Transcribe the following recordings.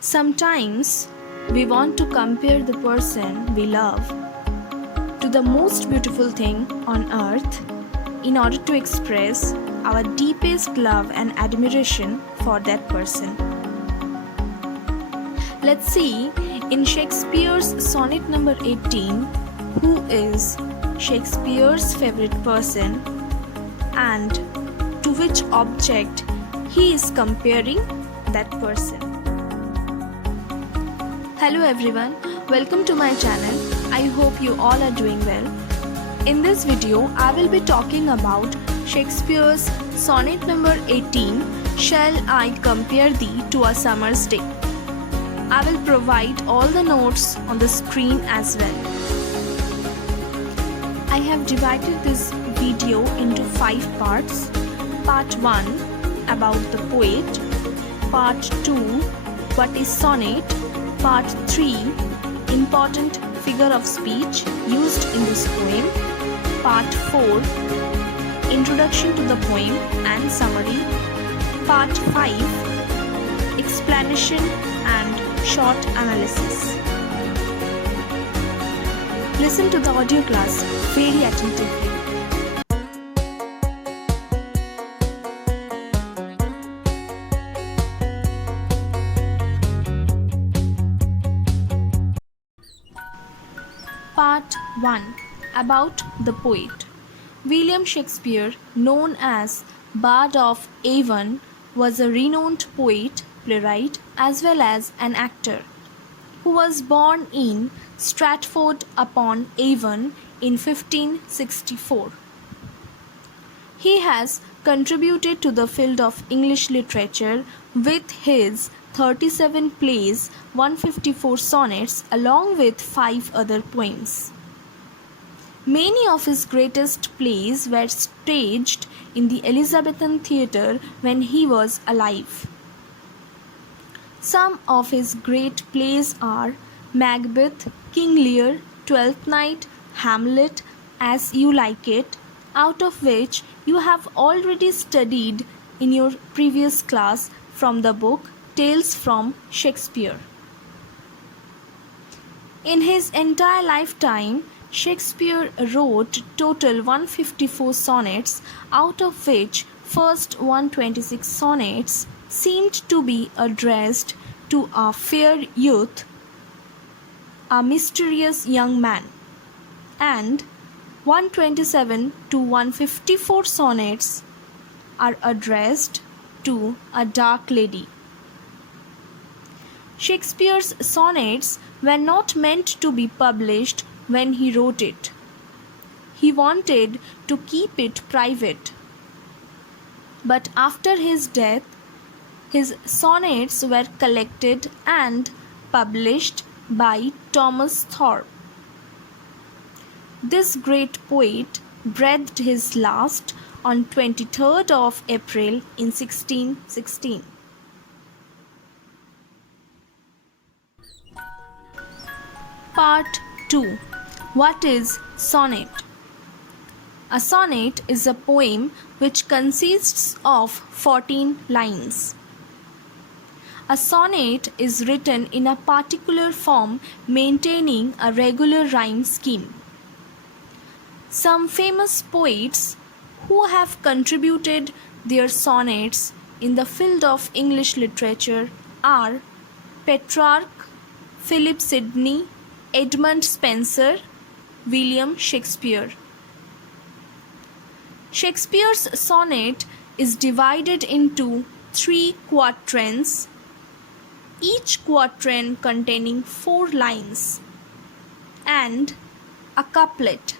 Sometimes we want to compare the person we love to the most beautiful thing on earth in order to express our deepest love and admiration for that person. Let's see in Shakespeare's sonnet number 18 who is Shakespeare's favorite person and to which object he is comparing that person. Hello everyone, welcome to my channel. I hope you all are doing well. In this video, I will be talking about Shakespeare's sonnet number 18, Shall I Compare Thee to a Summer's Day? I will provide all the notes on the screen as well. I have divided this video into 5 parts. Part 1 about the poet, Part 2 what is sonnet, Part 3 important figure of speech used in this poem, Part 4 introduction to the poem and summary, Part 5 explanation and short analysis. Listen to the audio class very attentively. Part 1 about the poet. William Shakespeare, known as Bard of Avon, was a renowned poet, playwright, as well as an actor, who was born in Stratford-upon-Avon in 1564. He has contributed to the field of English literature with his 37 plays, 154 sonnets, along with 5 other poems. Many of his greatest plays were staged in the Elizabethan theatre when he was alive. Some of his great plays are Macbeth, King Lear, Twelfth Night, Hamlet, As You Like It, out of which you have already studied in your previous class from the book Tales from Shakespeare. In his entire lifetime, Shakespeare wrote total 154 sonnets, out of which first 126 sonnets seemed to be addressed to a fair youth, a mysterious young man, and 127 to 154 sonnets are addressed to a dark lady. Shakespeare's sonnets were not meant to be published when he wrote it. He wanted to keep it private. But after his death, his sonnets were collected and published by Thomas Thorpe. This great poet breathed his last on 23rd of April in 1616. Part 2. What is sonnet? A sonnet is a poem which consists of 14 lines. A sonnet is written in a particular form maintaining a regular rhyme scheme. Some famous poets who have contributed their sonnets in the field of English literature are Petrarch, Philip Sidney, Edmund Spenser, William Shakespeare. Shakespeare's sonnet is divided into 3 quatrains, each quatrain containing 4 lines, and a couplet,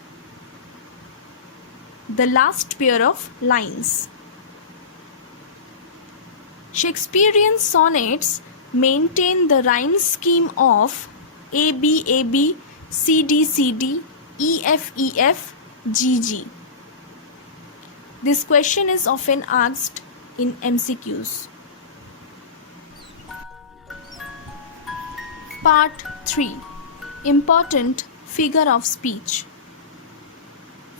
the last pair of lines. Shakespearean sonnets maintain the rhyme scheme of A B A B, C D C D, E F E F, G G. This question is often asked in MCQs. Part 3. Important figure of speech.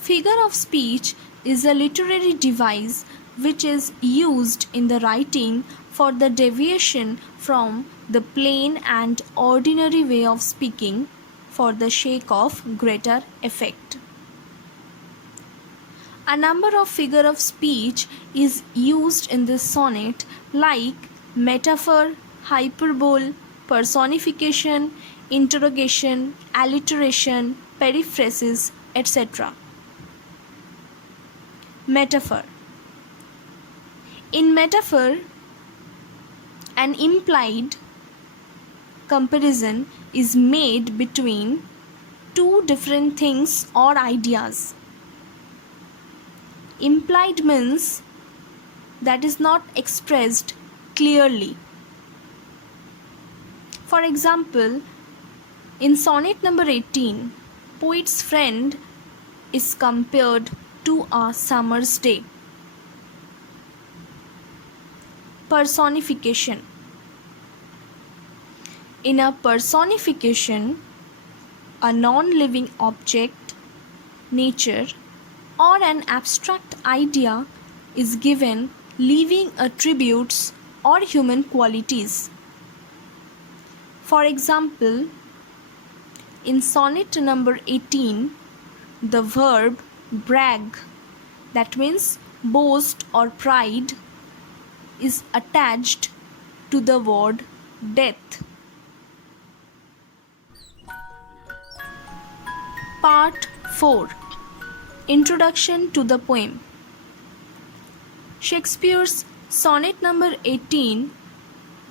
Figure of speech is a literary device which is used in the writing for the deviation from the plain and ordinary way of speaking for the sake of greater effect. A number of figure of speech is used in this sonnet like metaphor, hyperbole, personification, interrogation, alliteration, periphrasis, etc. Metaphor. In metaphor, an implied comparison is made between two different things or ideas. Implied means that is not expressed clearly. For example, in sonnet number 18, poet's friend is compared to a summer's day. Personification. In a personification, a non-living object, nature, or an abstract idea is given living attributes or human qualities. For example, in sonnet number 18, the verb brag, that means boast or pride, is attached to the word death. Part 4. Introduction to the poem. Shakespeare's sonnet number 18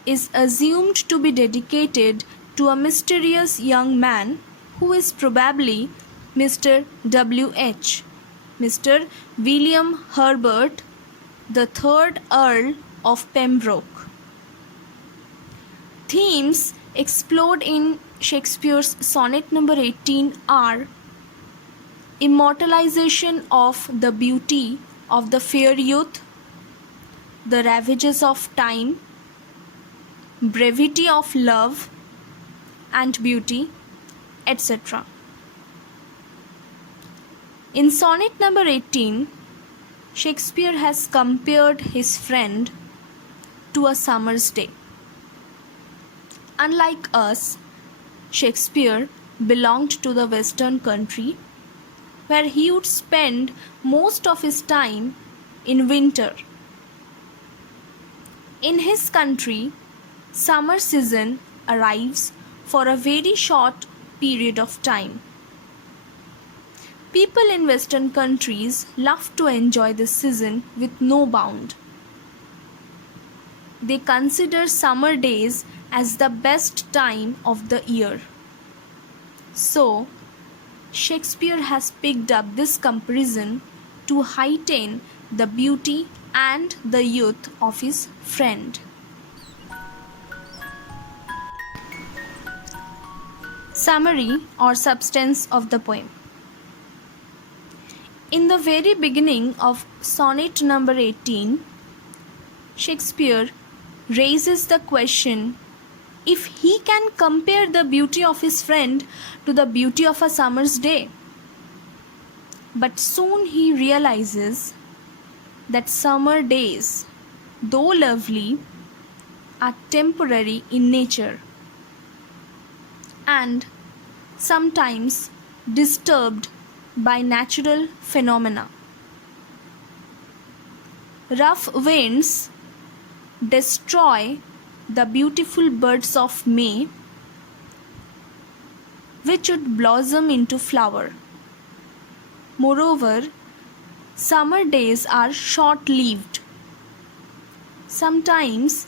is assumed to be dedicated to a mysterious young man who is probably Mr. W.H., Mr. William Herbert, the 3rd Earl of Pembroke. Themes explored in Shakespeare's sonnet number 18 are immortalization of the beauty of the fair youth, the ravages of time, brevity of love and beauty, etc. In sonnet number 18, Shakespeare has compared his friend to a summer's day. Unlike us, Shakespeare belonged to the Western country, where he would spend most of his time in winter. In his country, summer season arrives for a very short period of time. People in Western countries love to enjoy this season with no bound. They consider summer days as the best time of the year. So, Shakespeare has picked up this comparison to heighten the beauty and the youth of his friend. Summary or substance of the poem. In the very beginning of sonnet number 18, Shakespeare raises the question if he can compare the beauty of his friend to the beauty of a summer's day. But soon he realizes that summer days, though lovely, are temporary in nature and sometimes disturbed by natural phenomena. Rough winds destroy the beautiful birds of May, which would blossom into flower. Moreover, summer days are short-lived. Sometimes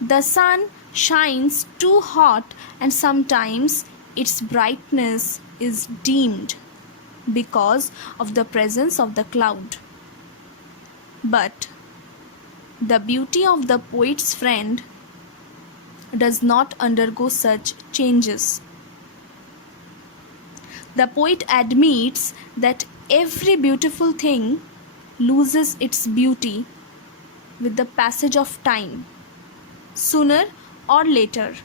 the sun shines too hot and sometimes its brightness is dimmed because of the presence of the cloud. But the beauty of the poet's friend does not undergo such changes. The poet admits that every beautiful thing loses its beauty with the passage of time, sooner or later,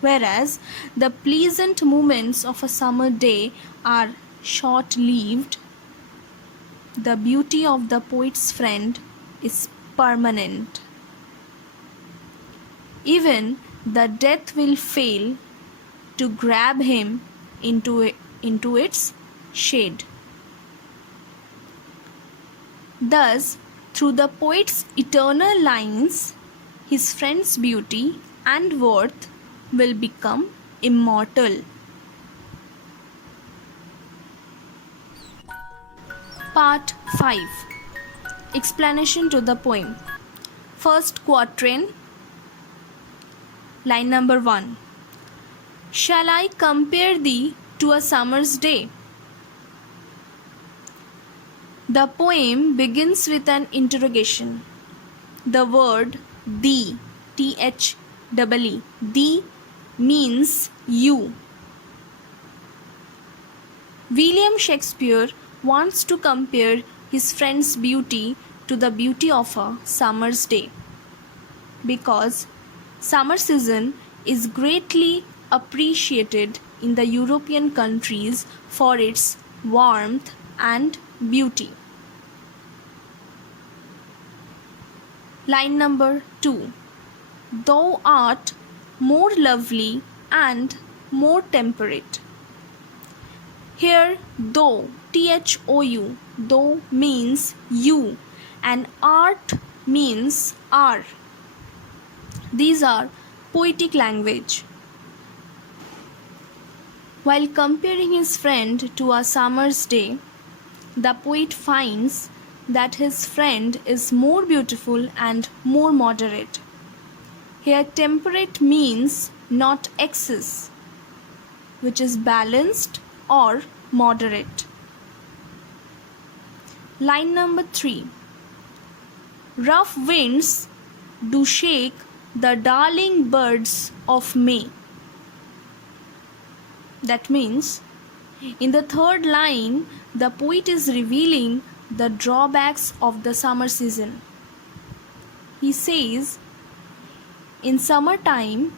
whereas the pleasant moments of a summer day are short-lived. The beauty of the poet's friend is permanent. Even the death will fail to grab him into its shade. Thus, through the poet's eternal lines, his friend's beauty and worth will become immortal. Part 5. Explanation to the poem. First quatrain, line number 1. Shall I compare thee to a summer's day? The poem begins with an interrogation. The word thee, T-H-E-E, thee means you. William Shakespeare wants to compare his friend's beauty to the beauty of a summer's day, because summer season is greatly appreciated in the European countries for its warmth and beauty. Line number 2. Thou art more lovely and more temperate. Here thou, T-H-O-U, thou means you and art means are. These are poetic language. While comparing his friend to a summer's day, the poet finds that his friend is more beautiful and more moderate. Here temperate means not excess, which is balanced or moderate. Line number 3. Rough winds do shake the darling birds of May. That means, in the third line, the poet is revealing the drawbacks of the summer season. He says, in summertime,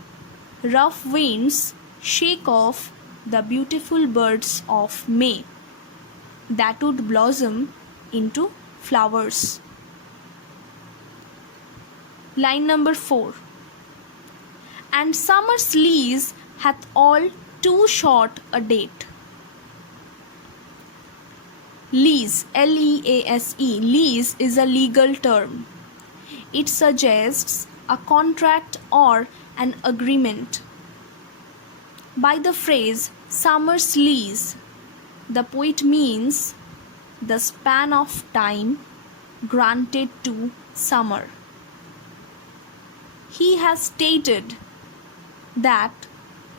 rough winds shake off the beautiful birds of May that would blossom into flowers. Line number 4. And summer's lease hath all too short a date. Lease, L-E-A-S-E, lease is a legal term. It suggests a contract or an agreement. By the phrase summer's lease, the poet means the span of time granted to summer. He has stated that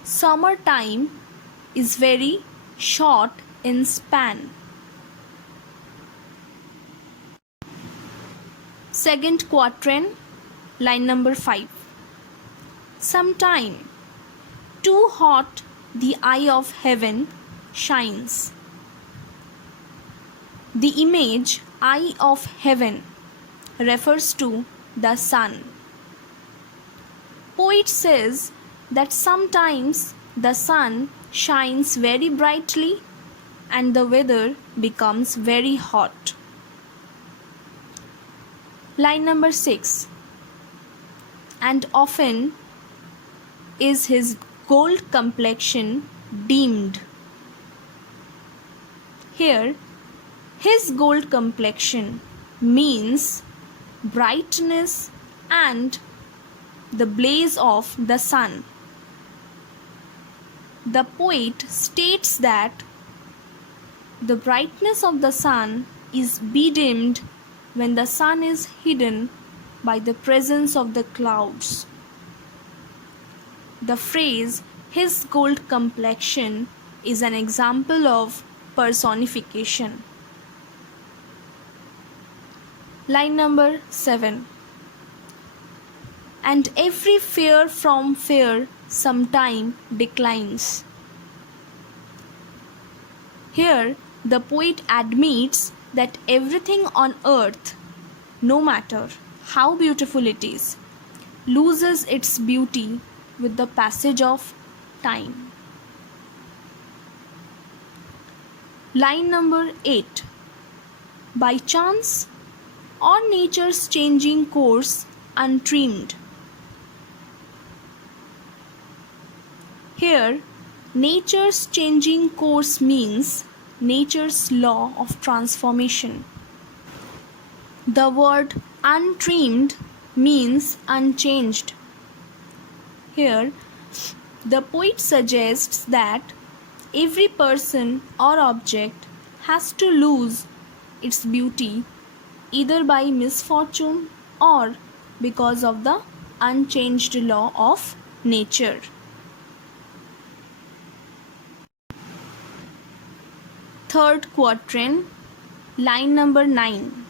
summer time is very short in span. Second quatrain, line number 5. Sometime too hot the eye of heaven shines. The image eye of heaven refers to the sun. Poet says that sometimes the sun shines very brightly and the weather becomes very hot. Line number 6. And often is his gold complexion deemed. Here, his gold complexion means brightness and the blaze of the sun. The poet states that the brightness of the sun is bedimmed when the sun is hidden by the presence of the clouds. The phrase his gold complexion is an example of personification. Line number 7. And every fair from fair sometime declines. Here the poet admits that everything on earth, no matter how beautiful it is, loses its beauty with the passage of time. Line number 8. By chance or nature's changing course untrimmed. Here, nature's changing course means nature's law of transformation. The word untrimmed means unchanged. Here, the poet suggests that every person or object has to lose its beauty either by misfortune or because of the unchanged law of nature. Third quatrain, line number 9.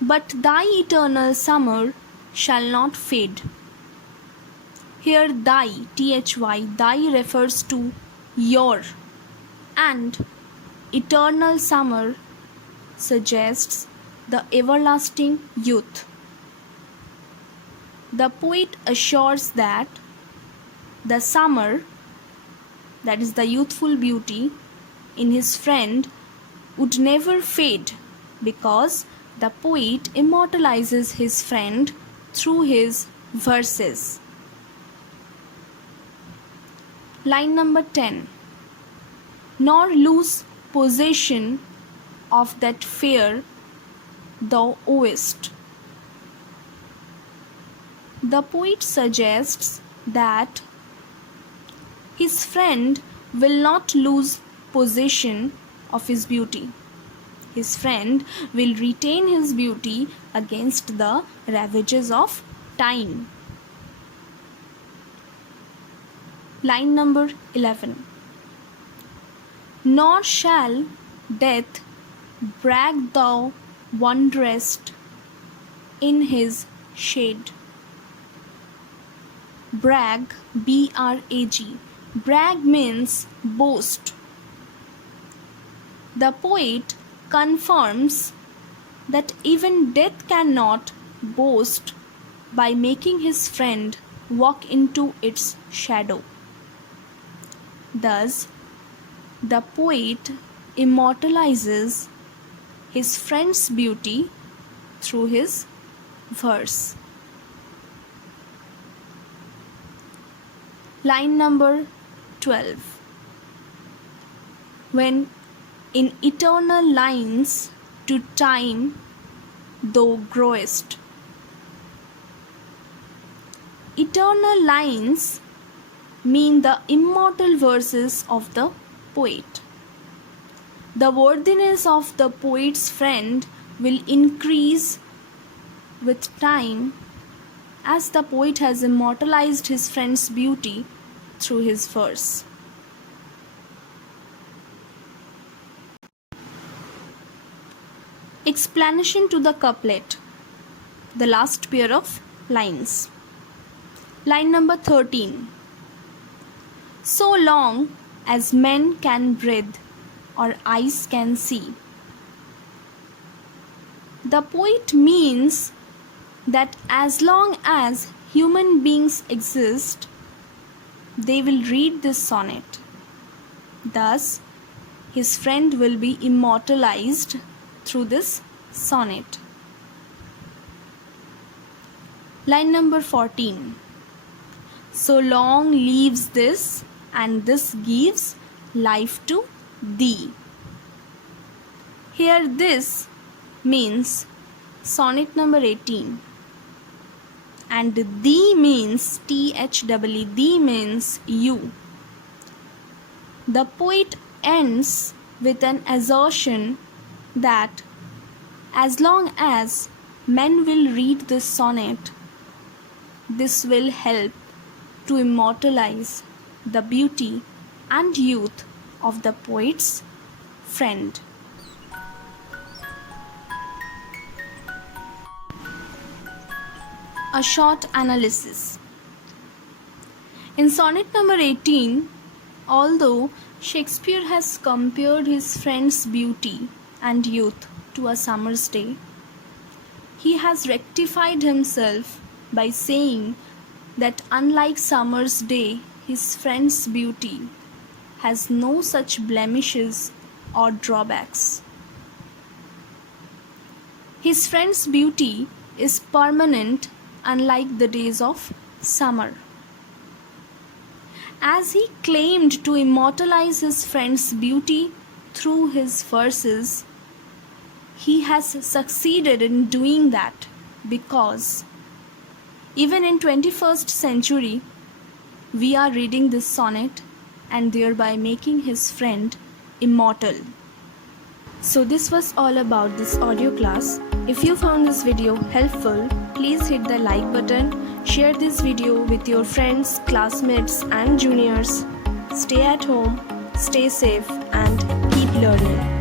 But thy eternal summer shall not fade. Here thy, thy refers to your, and eternal summer suggests the everlasting youth. The poet assures that the summer, that is the youthful beauty, in his friend would never fade because the poet immortalizes his friend through his verses. Line number 10. Nor lose possession of that fair thou owest. The poet suggests that his friend will not lose possession of his beauty. His friend will retain his beauty against the ravages of time. Line number 11. Nor shall death brag thou wanderest in his shade. Brag, B-R-A-G. Brag means boast. The poet confirms that even death cannot boast by making his friend walk into its shadow. Thus, the poet immortalizes his friend's beauty through his verse. Line number 12. When in eternal lines to time thou growest. Eternal lines mean the immortal verses of the poet. The worthiness of the poet's friend will increase with time as the poet has immortalized his friend's beauty through his verse. Explanation to the couplet, the last pair of lines. Line number 13. So long as men can breathe or eyes can see. The poet means that as long as human beings exist, they will read this sonnet. Thus, his friend will be immortalized through this sonnet. Line number 14. So long leaves this, and this gives life to thee. Here this means sonnet number 18, and thee means T-H-E-E, thee means you. The poet ends with an assertion that as long as men will read this sonnet, this will help to immortalize the beauty and youth of the poet's friend. A short analysis. In sonnet number 18, although Shakespeare has compared his friend's beauty and youth to a summer's day, he has rectified himself by saying that unlike summer's day, his friend's beauty has no such blemishes or drawbacks. His friend's beauty is permanent, unlike the days of summer. As he claimed to immortalize his friend's beauty through his verses, he has succeeded in doing that, because even in 21st century we are reading this sonnet and thereby making his friend immortal. So this was all about this audio class. If you found this video helpful, please hit the like button, share this video with your friends, classmates and juniors. Stay at home, stay safe and keep learning.